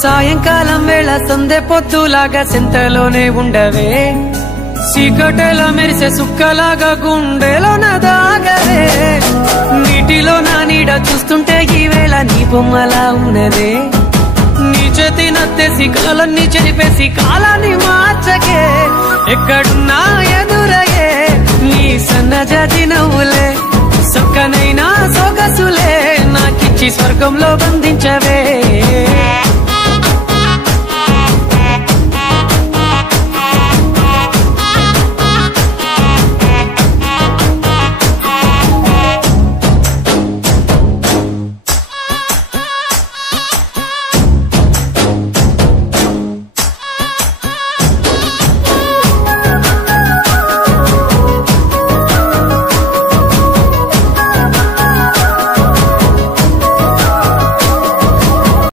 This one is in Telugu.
సాయంకాలం వేళ సందె పొద్దులాగా సింతలోనే ఉండవే చీకటేలా మెరిసే సుక్కలాగా గుండెలోన దాగవే నీటిలో నా నీడ చూస్తుంటే ఈ వేళ నీ బొమ్మలా ఉన్నదే నీ చేతి నత్తేసి కాలాన్ని చెరిపేసి కాలాన్ని మార్చకే ఎక్కడున్నా ఎదురయ్యే నీ సన్నజాతి నవ్వులే సొక్కనైనా సొగసులే నాకిచ్చి స్వర్గంలో బంధించవే